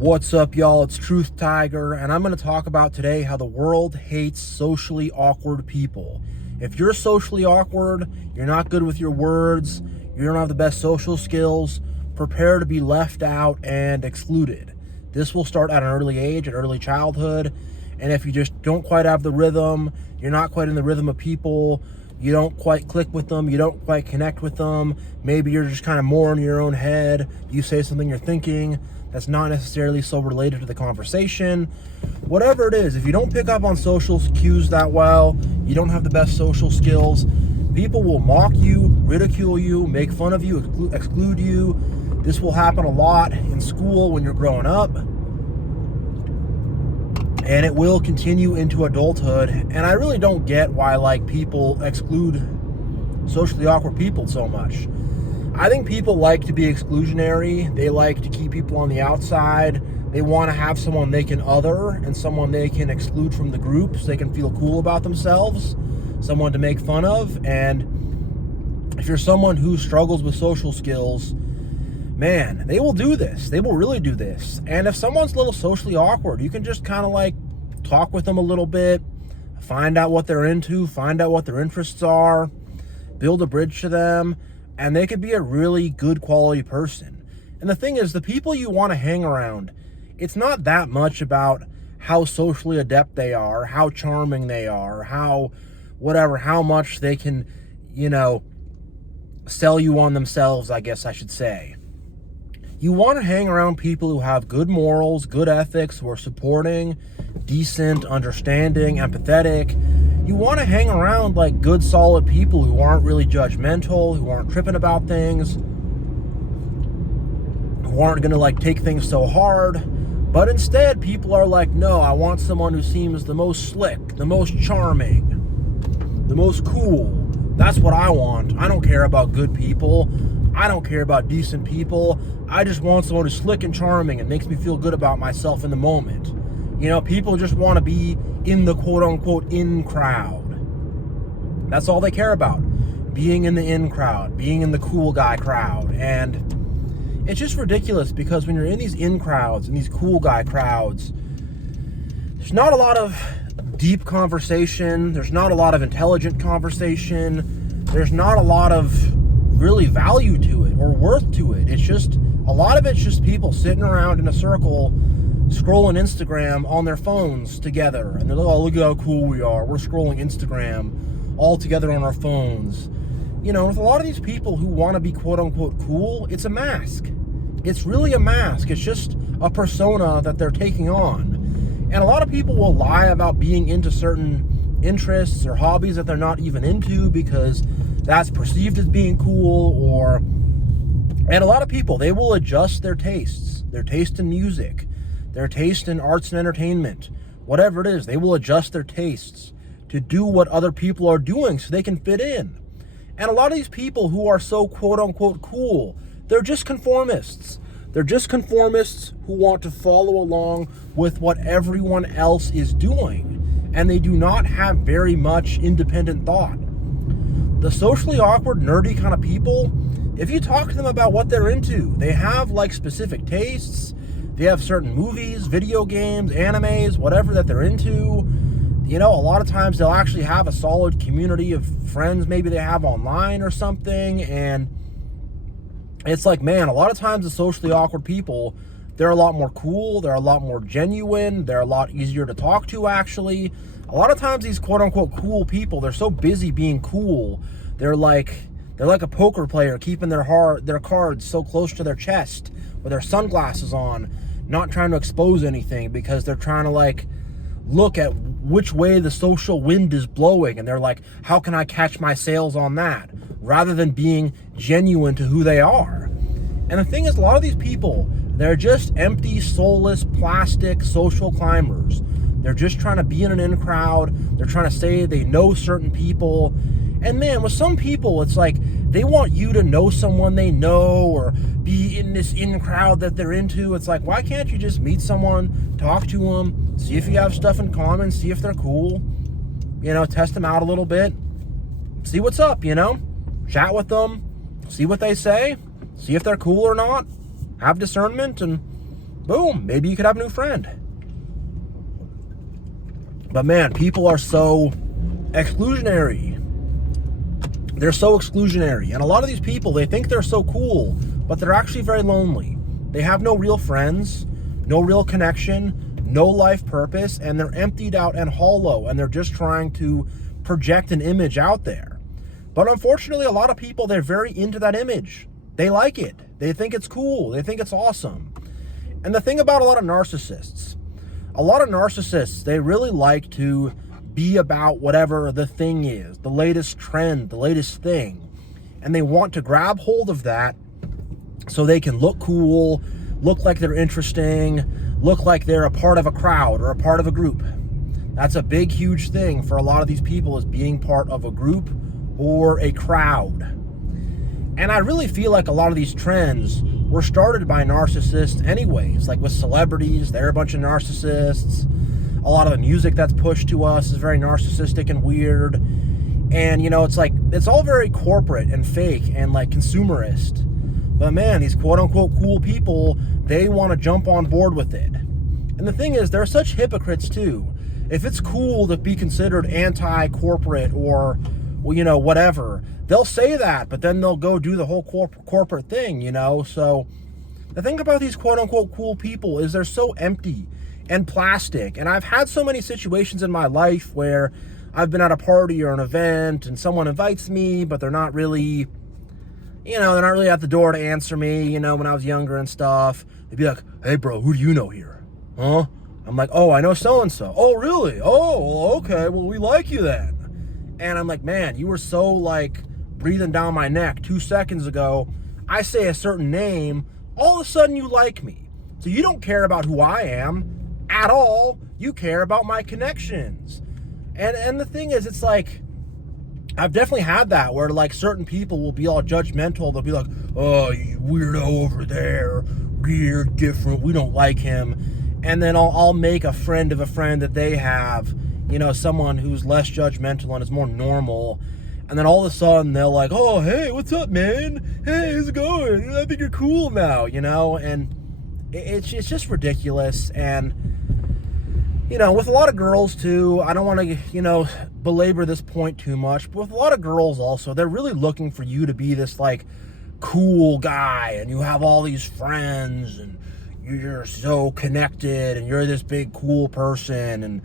What's up, y'all? It's TruthTiger, and I'm going to talk about today how the world hates socially awkward people. If you're socially awkward, you're not good with your words, you don't have the best social skills, prepare to be left out and excluded. This will start at an early age, at early childhood, and if you just don't quite have the rhythm, you're not quite in the rhythm of people, you don't quite click with them, you don't quite connect with them, maybe you're just kind of more in your own head, you say something you're thinking that's not necessarily so related to the conversation. Whatever it is, if you don't pick up on social cues that well, you don't have the best social skills, people will mock you, ridicule you, make fun of you, exclude you. This will happen a lot in school when you're growing up, and it will continue into adulthood. And I really don't get why people exclude socially awkward people so much. I think people like to be exclusionary. They like to keep people on the outside. They want to have someone they can other and someone they can exclude from the group so they can feel cool about themselves, someone to make fun of. And if you're someone who struggles with social skills, man, they will do this. They will really do this. And if someone's a little socially awkward, you can just kind of talk with them a little bit, find out what they're into, find out what their interests are, build a bridge to them, and they could be a really good quality person. And the thing is, the people you want to hang around, it's not that much about how socially adept they are, how charming they are, how much they can, sell you on themselves, I guess I should say. You want to hang around people who have good morals, good ethics, who are supporting, decent, understanding, empathetic. You want to hang around good, solid people who aren't really judgmental, who aren't tripping about things, who aren't going to take things so hard. But instead, people are no, I want someone who seems the most slick, the most charming, the most cool. That's what I want. I don't care about good people. I don't care about decent people. I just want someone who's slick and charming and makes me feel good about myself in the moment. People just want to be in the quote-unquote in crowd. That's all they care about. Being in the in crowd, being in the cool guy crowd. And it's just ridiculous because when you're in these in crowds, in these cool guy crowds, there's not a lot of deep conversation. There's not a lot of intelligent conversation. There's not a lot of really value to it or worth to it. It's just, a lot of it's just people sitting around in a circle scrolling Instagram on their phones together. And they're like, oh, look at how cool we are. We're scrolling Instagram all together on our phones. With a lot of these people who want to be quote-unquote cool, it's a mask. It's really a mask. It's just a persona that they're taking on. And a lot of people will lie about being into certain interests or hobbies that they're not even into because that's perceived as being cool. And a lot of people, they will adjust their tastes, their taste in music, their taste in arts and entertainment, whatever it is. They will adjust their tastes to do what other people are doing so they can fit in. And a lot of these people who are so quote-unquote cool, they're just conformists. They're just conformists who want to follow along with what everyone else is doing. And they do not have very much independent thought. The socially awkward, nerdy kind of people, if you talk to them about what they're into, they have specific tastes. They have certain movies, video games, animes, whatever that they're into. A lot of times they'll actually have a solid community of friends maybe they have online or something. And it's man, a lot of times the socially awkward people, they're a lot more cool. They're a lot more genuine. They're a lot easier to talk to, actually. A lot of times these quote-unquote cool people, they're so busy being cool. They're like a poker player keeping their cards so close to their chest with their sunglasses on, not trying to expose anything because they're trying to look at which way the social wind is blowing. And they're how can I catch my sails on that? Rather than being genuine to who they are. And the thing is, a lot of these people, they're just empty, soulless, plastic social climbers. They're just trying to be in an in crowd. They're trying to say they know certain people. And man, with some people, it's they want you to know someone they know or be in this in crowd that they're into. It's why can't you just meet someone, talk to them, see if you have stuff in common, see if they're cool, test them out a little bit, see what's up, chat with them, see what they say, see if they're cool or not, have discernment, and boom, maybe you could have a new friend. But man, people are so exclusionary. They're so exclusionary. And a lot of these people, they think they're so cool, but they're actually very lonely. They have no real friends, no real connection, no life purpose, and they're emptied out and hollow, and they're just trying to project an image out there. But unfortunately, a lot of people, they're very into that image. They like it. They think it's cool. They think it's awesome. And the thing about a lot of narcissists, they really like to be about whatever the thing is, the latest trend, the latest thing. And they want to grab hold of that so they can look cool, look like they're interesting, look like they're a part of a crowd or a part of a group. That's a big, huge thing for a lot of these people, is being part of a group or a crowd. And I really feel like a lot of these trends were started by narcissists anyways. Like with celebrities, they're a bunch of narcissists. A lot of the music that's pushed to us is very narcissistic and weird. And, you know, it's like, it's all very corporate and fake and like consumerist. But man, these quote unquote cool people, they want to jump on board with it. And the thing is, they're such hypocrites too. If it's cool to be considered anti-corporate or, well, you know, whatever, they'll say that, but then they'll go do the whole corporate thing, you know? So the thing about these quote unquote cool people is they're so empty and plastic. And I've had so many situations in my life where I've been at a party or an event and someone invites me, but they're not really, you know, they're not really at the door to answer me, you know, when I was younger and stuff. They'd be like, hey bro, who do you know here? Huh? I'm like, oh, I know so-and-so. Oh, really? Oh, okay, well, we like you then. And I'm like, man, you were so like breathing down my neck 2 seconds ago. I say a certain name, all of a sudden you like me. So you don't care about who I am at all. You care about my connections. And the thing is, it's like, I've definitely had that where like certain people will be all judgmental. They'll be like, oh, you weirdo over there, weird, different, we don't like him. And then I'll make a friend of a friend that they have, you know, someone who's less judgmental and is more normal. And then all of a sudden they're like, oh, hey, what's up, man? Hey, how's it going? I think you're cool now, you know? And it's just ridiculous. And, you know, with a lot of girls too, I don't want to, you know, belabor this point too much, but with a lot of girls also, they're really looking for you to be this like cool guy and you have all these friends and you're so connected and you're this big cool person. And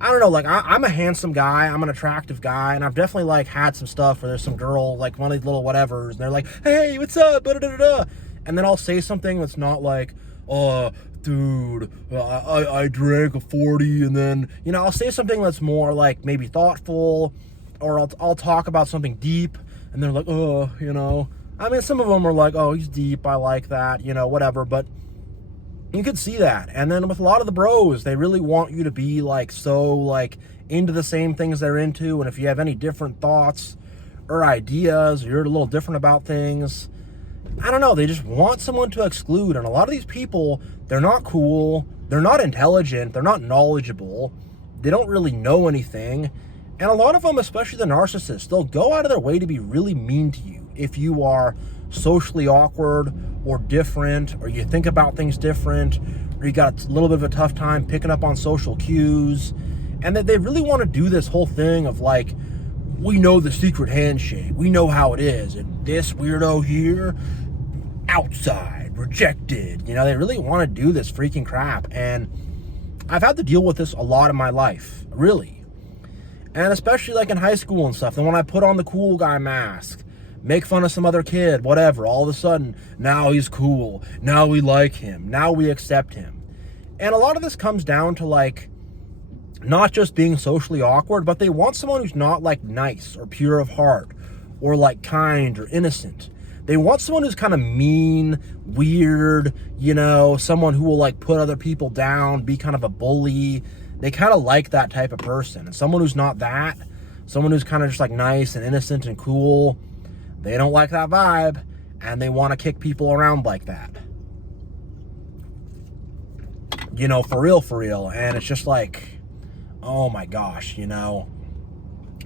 I don't know, like I'm a handsome guy, I'm an attractive guy, and I've definitely like had some stuff where there's some girl, like one of these little whatevers, and they're like, hey, what's up, da-da-da-da. And then I'll say something that's not like, oh, dude, I drank a 40, and then, you know, I'll say something that's more like maybe thoughtful, or I'll talk about something deep, and they're like, oh, you know, I mean, some of them are like, oh, he's deep, I like that, you know, whatever, but you could see that. And then with a lot of the bros, they really want you to be like so like into the same things they're into, and if you have any different thoughts or ideas, or you're a little different about things, I don't know, they just want someone to exclude. And a lot of these people, they're not cool, they're not intelligent, they're not knowledgeable, they don't really know anything. And a lot of them, especially the narcissists, they'll go out of their way to be really mean to you if you are socially awkward or different, or you think about things different, or you got a little bit of a tough time picking up on social cues. And that they really want to do this whole thing of like, we know the secret handshake, we know how it is, and this weirdo here, outside, rejected. You know, they really want to do this freaking crap. And I've had to deal with this a lot in my life, really. And especially like in high school and stuff. And when I put on the cool guy mask, make fun of some other kid, whatever, all of a sudden, now he's cool, now we like him, now we accept him. And a lot of this comes down to like, not just being socially awkward, but they want someone who's not like nice or pure of heart or like kind or innocent. They want someone who's kind of mean, weird, you know, someone who will like put other people down, be kind of a bully. They kind of like that type of person. And someone who's not that, someone who's kind of just like nice and innocent and cool, they don't like that vibe, and they want to kick people around like that. You know, for real. And it's just like, oh my gosh, you know.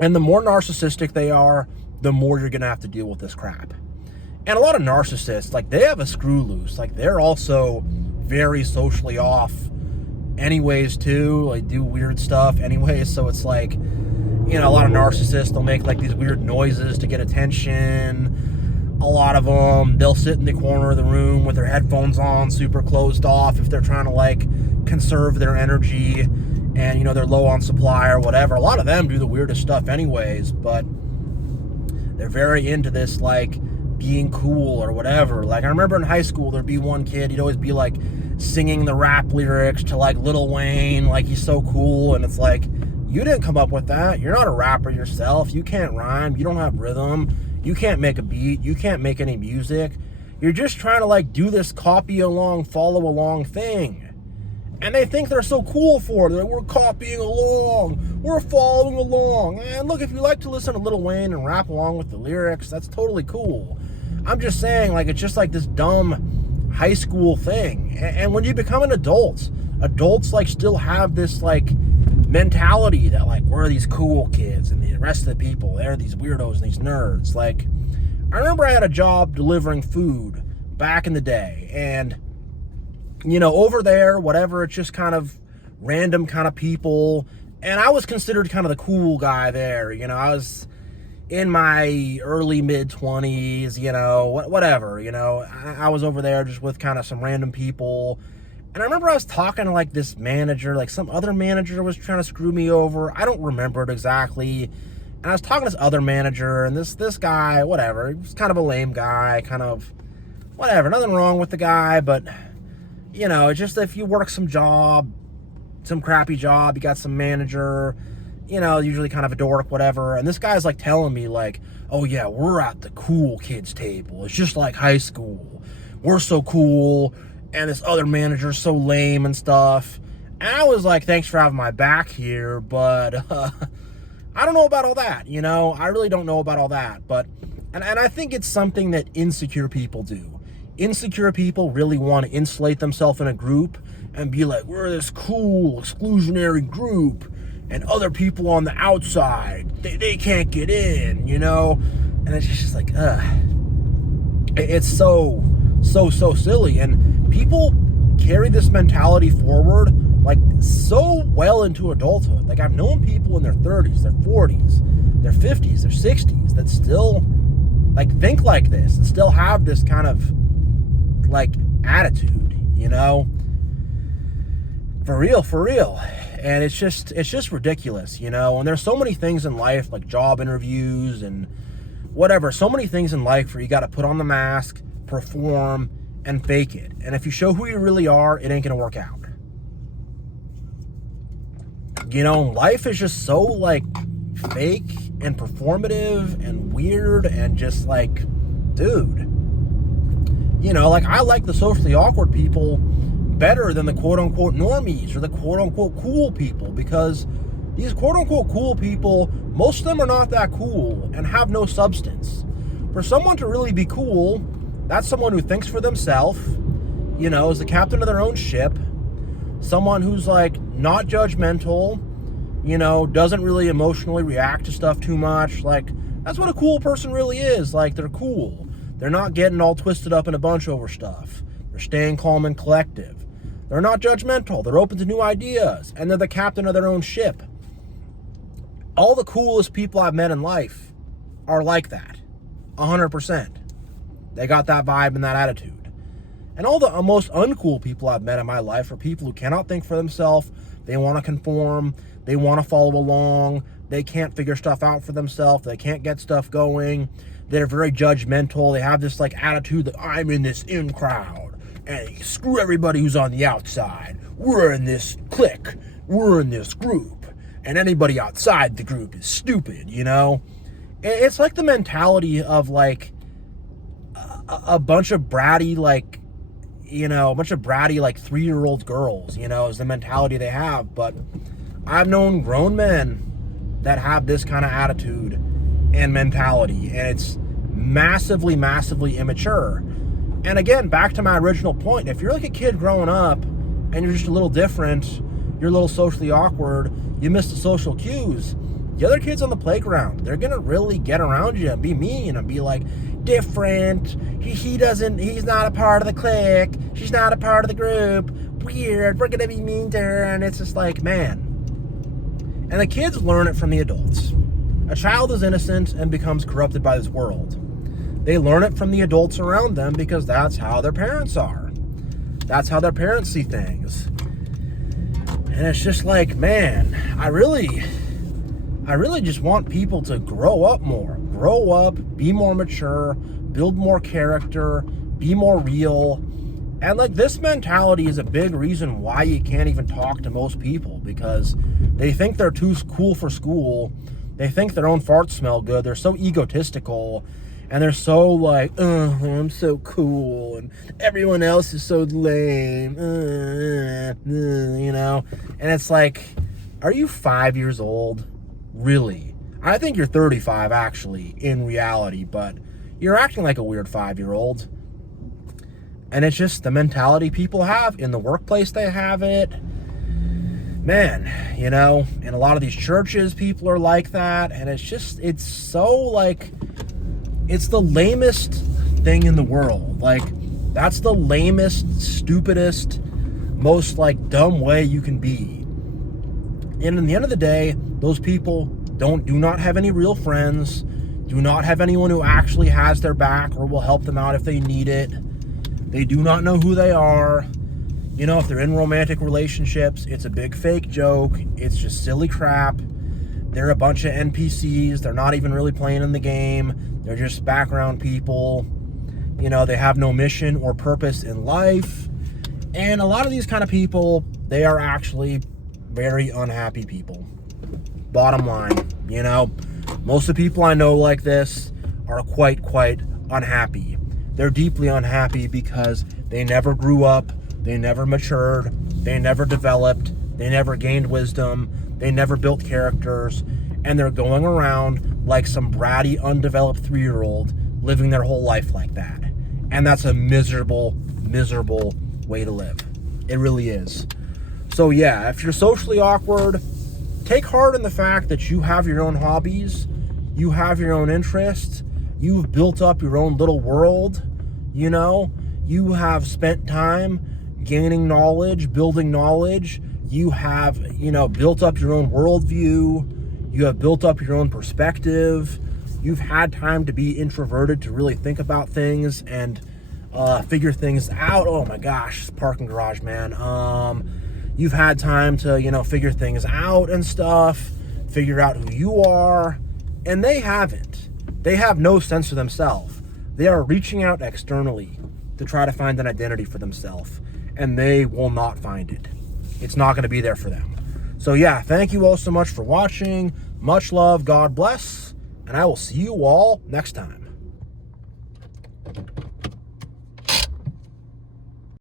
And the more narcissistic they are, the more you're going to have to deal with this crap. And a lot of narcissists, like, they have a screw loose. Like, they're also very socially off anyways too, like do weird stuff anyways. So it's like, you know, a lot of narcissists, they'll make like these weird noises to get attention. A lot of them, they'll sit in the corner of the room with their headphones on, super closed off if they're trying to like conserve their energy and, you know, they're low on supply or whatever. A lot of them do the weirdest stuff anyways, but they're very into this like being cool or whatever. Like I remember in high school, there'd be one kid, he'd always be like singing the rap lyrics to like Lil Wayne, like he's so cool. And it's like, you didn't come up with that. You're not a rapper yourself. You can't rhyme. You don't have rhythm. You can't make a beat. You can't make any music. You're just trying to like do this copy along, follow along thing. And they think they're so cool for it. They're like, we're copying along. We're following along. And look, if you like to listen to Lil Wayne and rap along with the lyrics, that's totally cool. I'm just saying, like, it's just like this dumb high school thing. And when you become an adult, adults like still have this like mentality that like we're these cool kids and the rest of the people, they're these weirdos and these nerds. Like, I remember I had a job delivering food back in the day, and you know, over there, whatever, it's just kind of random kind of people. And I was considered kind of the cool guy there. You know, I was in my early mid-20s, you know, whatever, you know. I was over there just with kind of some random people. And I remember I was talking to like this manager, like some other manager was trying to screw me over. I don't remember it exactly. And I was talking to this other manager, and this guy, whatever, he was kind of a lame guy, kind of whatever, nothing wrong with the guy, but you know, it's just if you work some job, some crappy job, you got some manager, you know, usually kind of a dork, whatever. And this guy's like telling me like, oh yeah, we're at the cool kids table. It's just like high school. We're so cool. And this other manager's so lame and stuff. And I was like, thanks for having my back here, but I don't know about all that, you know? I really don't know about all that. But, and I think it's something that insecure people do. Insecure people really want to insulate themselves in a group and be like, we're this cool exclusionary group and other people on the outside, they can't get in, you know? And it's just like, it's so silly. And people carry this mentality forward like so well into adulthood. Like I've known people in their 30s, their 40s, their 50s, their 60s that still like think like this and still have this kind of like attitude, you know, for real. And it's just ridiculous, you know. And there's so many things in life, like job interviews and whatever, so many things in life where you got to put on the mask, perform, and fake it. And if you show who you really are, it ain't gonna work out. You know, life is just so like fake and performative and weird and just like, dude, you know, like I like the socially awkward people better than the quote-unquote normies or the quote-unquote cool people, because these quote-unquote cool people, most of them are not that cool and have no substance. For someone to really be cool, that's someone who thinks for themselves, you know, is the captain of their own ship, someone who's like not judgmental, you know, doesn't really emotionally react to stuff too much. Like, that's what a cool person really is. Like, they're cool. They're not getting all twisted up in a bunch over stuff. They're staying calm and collective. They're not judgmental. They're open to new ideas. And they're the captain of their own ship. All the coolest people I've met in life are like that. 100%. They got that vibe and that attitude. And all the most uncool people I've met in my life are people who cannot think for themselves. They want to conform. They want to follow along. They can't figure stuff out for themselves. They can't get stuff going. They're very judgmental. They have this like attitude that I'm in this in crowd and screw everybody who's on the outside. We're in this clique. We're in this group. And anybody outside the group is stupid, you know? It's like the mentality of like a bunch of bratty like, you know, a bunch of bratty like 3-year-old girls, you know, is the mentality they have. But I've known grown men that have this kind of attitude and mentality, and it's massively immature. And again, back to my original point, if you're like a kid growing up and you're just a little different, you're a little socially awkward, you miss the social cues, the other kids on the playground, they're gonna really get around you and be mean and be like, different. He's not a part of the clique. She's not a part of the group. Weird. We're going to be mean to her. And it's just like, man. And the kids learn it from the adults. A child is innocent and becomes corrupted by this world. They learn it from the adults around them because that's how their parents are. That's how their parents see things. And it's just like, man, I really just want people to grow up more. Grow up, be more mature, build more character, be more real. And like, this mentality is a big reason why you can't even talk to most people, because they think they're too cool for school. They think their own farts smell good. They're so egotistical, and they're so like, oh, I'm so cool, and everyone else is so lame, you know? And it's like, are you 5 years old? Really? I think you're 35, actually, in reality, but you're acting like a weird 5-year-old. And it's just the mentality people have. In the workplace, they have it. Man, you know, in a lot of these churches, people are like that. And it's just, it's so like, it's the lamest thing in the world. Like, that's the lamest, stupidest, most like dumb way you can be. And in the end of the day, those people do not have any real friends, do not have anyone who actually has their back or will help them out if they need it. They do not know who they are. You know, if they're in romantic relationships, it's a big fake joke. It's just silly crap. They're a bunch of NPCs. They're not even really playing in the game. They're just background people. You know, they have no mission or purpose in life. And a lot of these kind of people, they are actually very unhappy people. Bottom line, you know, most of the people I know like this are quite unhappy. They're deeply unhappy because they never grew up, they never matured, they never developed, they never gained wisdom, they never built characters, and they're going around like some bratty, undeveloped 3-year-old living their whole life like that. And that's a miserable way to live. It really is. So yeah, if you're socially awkward, take heart in the fact that you have your own hobbies, you have your own interests, you've built up your own little world, you know, you have spent time gaining knowledge, building knowledge, you have, you know, built up your own worldview, you have built up your own perspective, you've had time to be introverted to really think about things and figure things out. Oh my gosh, parking garage, man. You've had time to, you know, figure things out and stuff, figure out who you are, and they haven't. They have no sense of themselves. They are reaching out externally to try to find an identity for themselves, and they will not find it. It's not going to be there for them. So yeah, thank you all so much for watching. Much love, God bless, and I will see you all next time.